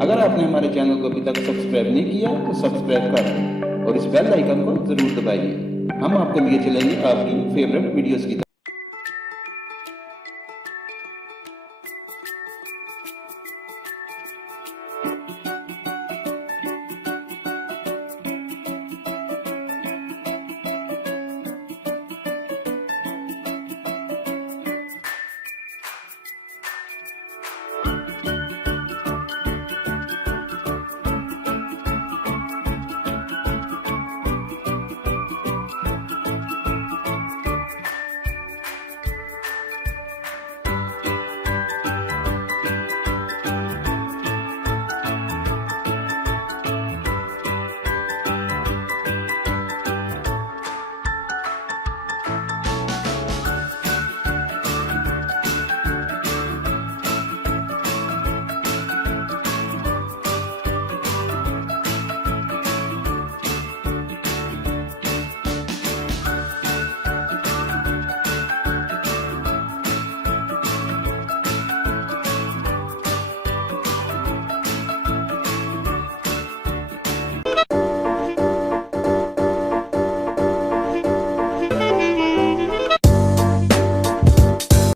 अगर आपने हमारे चैनल को अभी तक सब्सक्राइब नहीं किया तो सब्सक्राइब करें और इस बेल आइकन को ज़रूर दबाइए। हम आपको लिए चलेंगे आपकी फेवरेट वीडियोस की तरफ।